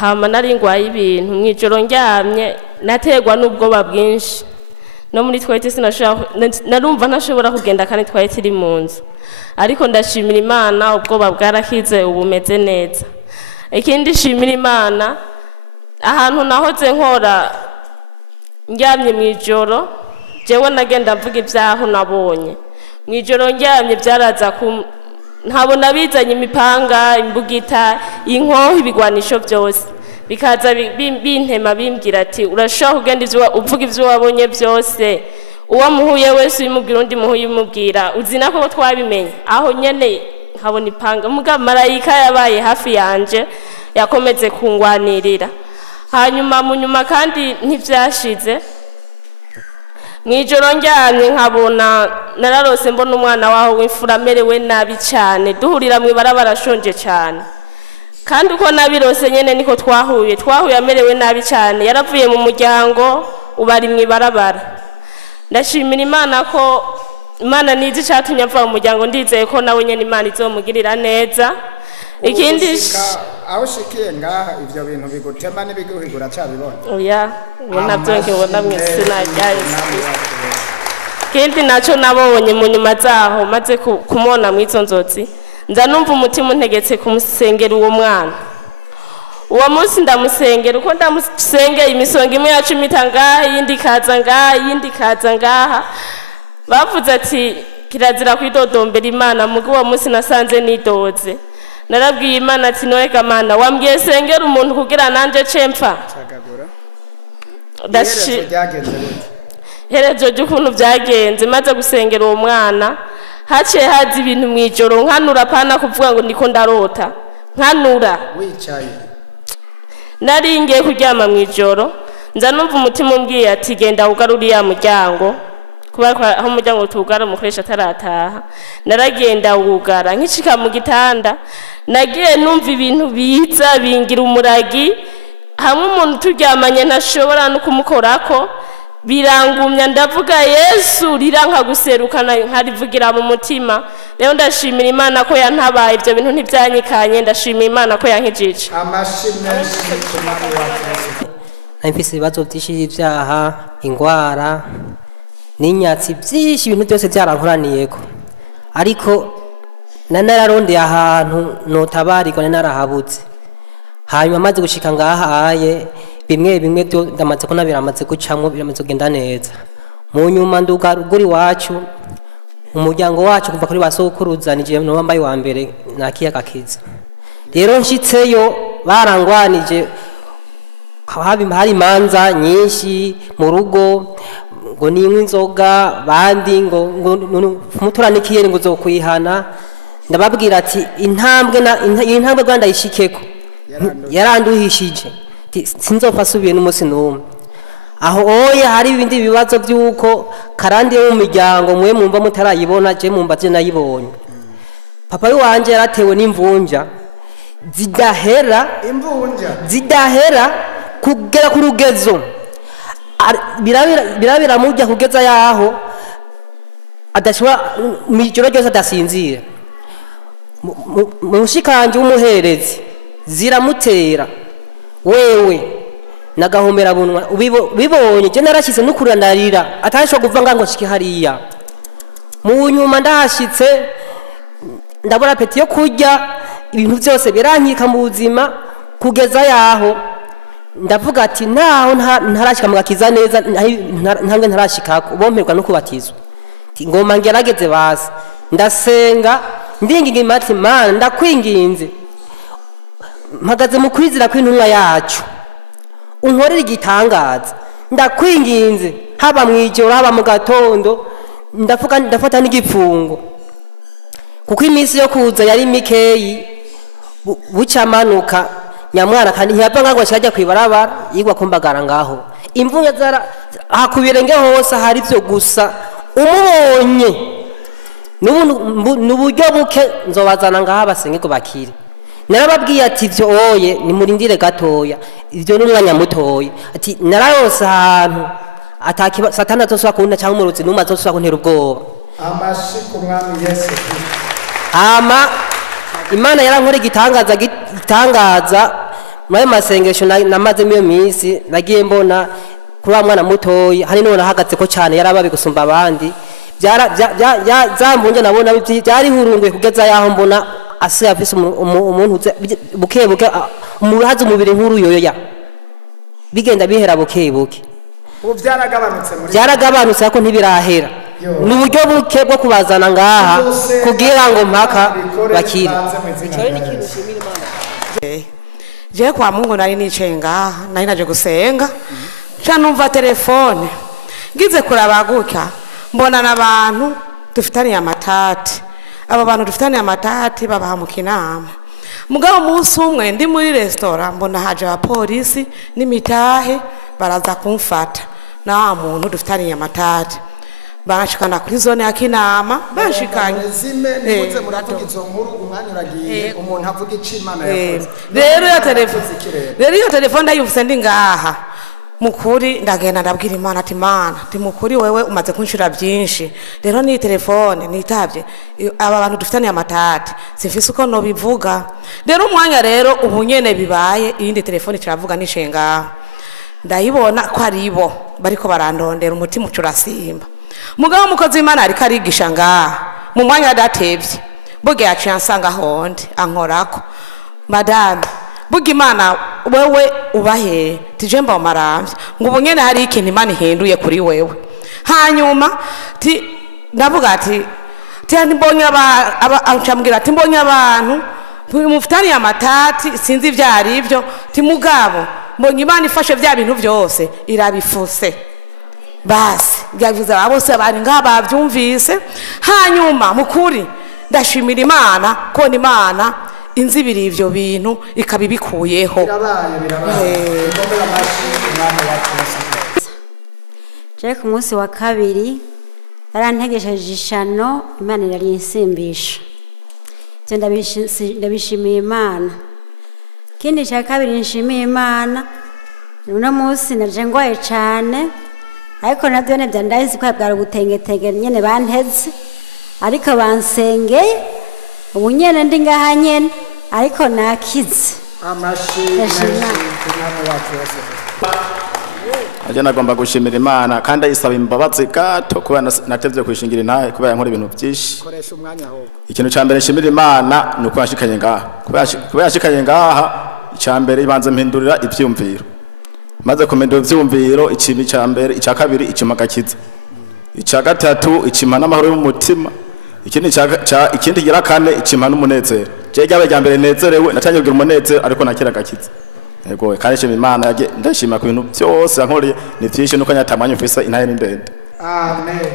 hama nari ngwaye ibintu mwijoro ndyamye nategwa n'ubwoba bwinshi no muri twete narumva ntashobora kugenda kandi twaye tiri mu nzu ariko ndashimira Imana ubwoba bwarakize ubu meze neza. Ikindi shimira Imana ahantu nahoze nkora ndyamye mwijoro jewe nagenda mvuga ibyaho nabonye mwijoro ndyamye byaraza ntabona bizanye imipanga imbugita inkoho ibigwanisho byose bikaza bintema bimbwira ati urashobora kugenda uvuga ibyo wabonye byose uwo muhuye wese uyimubwira undi muhuye umubwira uzina ko twabimenye aho nyene nkabona ipanga muga marayika yabaye hafi yanje yakomeze kungwanirira. Hanyuma munyuma kandi ntivyashize mwijoro njyamye nkabona nararose mbona umwana waho w'imfura amerewe nabi cyane duhurira mu ibarabara ashonje cyane kandi uko nabirose nyene niko twahuye amerewe nabi cyane yaravuye mu muryango ubari mu ibarabara. Ndashimira Imana ko Imana nizi cyatumye ava mu muryango ndizeye ko nawe nyene Imana izomugirira neza. Ikindi aho shikiye ngaha ivyo bintu bigutema n'ibiguhigura cyabibona oya ubona byonke ubona mwese najyaye. Ikindi naco nabonye mu nyuma zaho maze kumona mwizo nzozi nza numva umutima untegetse kumusengera uwo mwana. Uwo munsi ndamusengera uko ndamusengeye imisonga imwe ya 10 itangaha yindi kaza ngaha bavuze ati kirazira kwidodombera Imana mugo uwo munsi nasanze nidoze narabwiye Imana ati noega Mana wambwiye sengera umuntu kugira nanje cempfa herezo ry'ukuntu byagenze maze gusengera uwo mwana haciye hazi ibintu mwijoro nkanura pana kuvuga ngo ndiko ndarota nkanura wicaye nari ngiye kuryama mwijoro nza numva umutima umbwiye ati genda ugaruri ya muryango kuba aho umuryango tugara umukoresha atarataha naragenda ugara nkishika mu gitanda nagiye numva ibintu biza bingira umuragi hamwe umuntu turyamanye ntashobora no kumukorako birangumya ndavuga Yesu riranka guserukana nkarivugira mu mutima. Rero ndashimira Imana ko yantabaye ibyo bintu ntibyanyikanye ndashimira Imana ko yankijije. Amashimwe y'Imana wacu. Nafise ibibazo byinshi y'ibyaha ingwara n'inyatsi byinshi ibintu byose byarankoraniyeko ariko nanararondeye ahantu notabariko narahabutse hanyuma maze gushika ngahaye bimwe byo ndamaze ko nabiramaze gucamwo biramaze kugenda neza mu nyuma nduga ruguri wacu umuryango wacu kuva kuri basokuruza nije no bambaye wa mbere nakiya gakiza rero nshitseyo barangwanije hari manza nyinshi mu rugo ngo ninywe inzoga bandi ngo muturanikiye ngo zokwihana ndababwira ati intambwe Rwanda yishikeko yaranduhishije sinzopfa subiye n'umunsi n'umwe aho oya hari ibindi bibazo byuko karandi yo mu miryango mwe mumva mutarayibona je mumva je nayibonye papa wanje yaratewe n'imvunja zidahera kugera ku rugezo birabira mujya kugeza yaho adashobora mijoro ryose adasinzira mushikanje w'umuherezi ziramutera wewe nagahomera bunwa bibonye je narashyize n'ukuri ndarira atashobora kuva ngo shiki hariya mu nyuma ndahashitse ndabura peti yo kurya ibintu byose birankika mu buzima kugeza yaho ndavuga ati naho ntarashika mugakiza neza ntange ntarashikako bomperwa no kubatizwa ngoma ngerageze basi ndasenga ndinginga imati Mana ndakwinginze mpagaze mu kwizira kw'intumwa yacu unkorera igitangaza ndakwinginze haba mwijoro haba mu gatondo ndafata n'igipfungo kuko iminsi yo kuza yari mikeyi bucamanuka nyamwana kandi ntiyapfa ngo ashajya kwibarabara yigwa kumbagara ngaho imvunja zara hakubirenge hose hari byo gusa umubonye n'uburyo buke nzobazana ngaha basenge ko bakire narababwiye ati byo oye ni murindire gatoya ibyo n'umwanya mutoya ati narayose ahantu atakiba satana azoswa kunta cyangwa umuruzi n'umwe azoswa kuntera ubwoba amashiko mwami Yesu Imana yarankore gitangaza muri ayo masengesho namazemo iyo minsi nagiye mbona kuri wa mwana mutoyi hari none ahagaze ko cyane yarababi gusumba abandi zambunje nabona byari hurunguye kugeza yaho mbona ase afise umuntu bukebuke umuhaza umubiri nkuru yoya bigenda bihera bukebuke ubu byaragabanutse ariko ntibirahera ni uburyo buke bwo kubazana ngaha kugira ngo mpaka bakire je kwa Mungu nari nicaye ngaha nari naje gusenga ca numva telefone ngize kurabaguka mbona n'abantu dufitaniye amatati aba bantu dufitaniye amatati babaha mu kinama mugabo umunsi umwe ndi muri restaurant mbona haje abapolisi n'imitahe baraza kumfata na muntu dufitaniye amatati barashikana kuri zone ya Kinama bashikanye nimuze muravuga izo nkuru umwanya uragiye umuntu avuga icimana yakoze rero iyo telefone ndayumvise ndi ngaha mukuri ndagenda ndabwira Imana ati Mana ati mukuri wewe umaze kunshira byinshi rero ni telefone nitavye aba bantu dufitaniye amatati simfise uko no bivuga rero umwanya rero ubunyene bibaye iyindi telefone kiravuga nishenga ndayibona ko aribo bariko barandondera umutima ucurasimba mugabo mukozi w'Imana ariko arigisha ngaha mu mwanya datevye buge yaciye ansanga honde ankorako madame buge Imana wewe ubahe tijemba umaramvye ngo ubunyene hari ikintu Imana ihinduye kuri wewe hanyuma ndavuga ati mbonye abacambwira ati mbonye abantu mufitaniye amatati sinzi ivyari ivyo mugabo mbonye Imana ifashe vya bintu byose irabifuse basi byavuze abose bari ngaha bavyumvise hanyuma mukuri ndashimira Imana ko Imana inzibiri ivyo bintu ikabibikuyeho je ku munsi wa kabiri yarantegesheje ishano Imana yari insimbisha cyo ndabishimiye Imana kindi cya kabiri nshimiye Imana uno munsi naje ngwaye cyane ariko nabyo ne byandahize ko bwari gutengetenge nyene banteze ariko bansengeye ubu nyene ndi ngaha nyene ariko nakize aje nagomba gushimira Imana kandi ayisaba imbabazi gato kuba natevye kwishingira intahe kuba yankora ibintu byinshi koresha umwanya ahubwo ikintu cyambere nshimira Imana nuko yashikanye ngaha kuba yashikanye ngaha icyambere ibanze mpindurira ivyumviro maze kumendura ivyumviro ikintu cyambere icya kabiri ikimagakiza icya gatatu ikima n'amahoro y'umutima ikindi gira kane ikima n'umunezero je ryabe rya mbere nezerewe natanye kugira umunezero ariko nakira gakiza yego kandi nshimira Imana ndashima ku bintu byose yankoreye ni byinshi nuko nyatamanye ufisa intahe n'indende amen.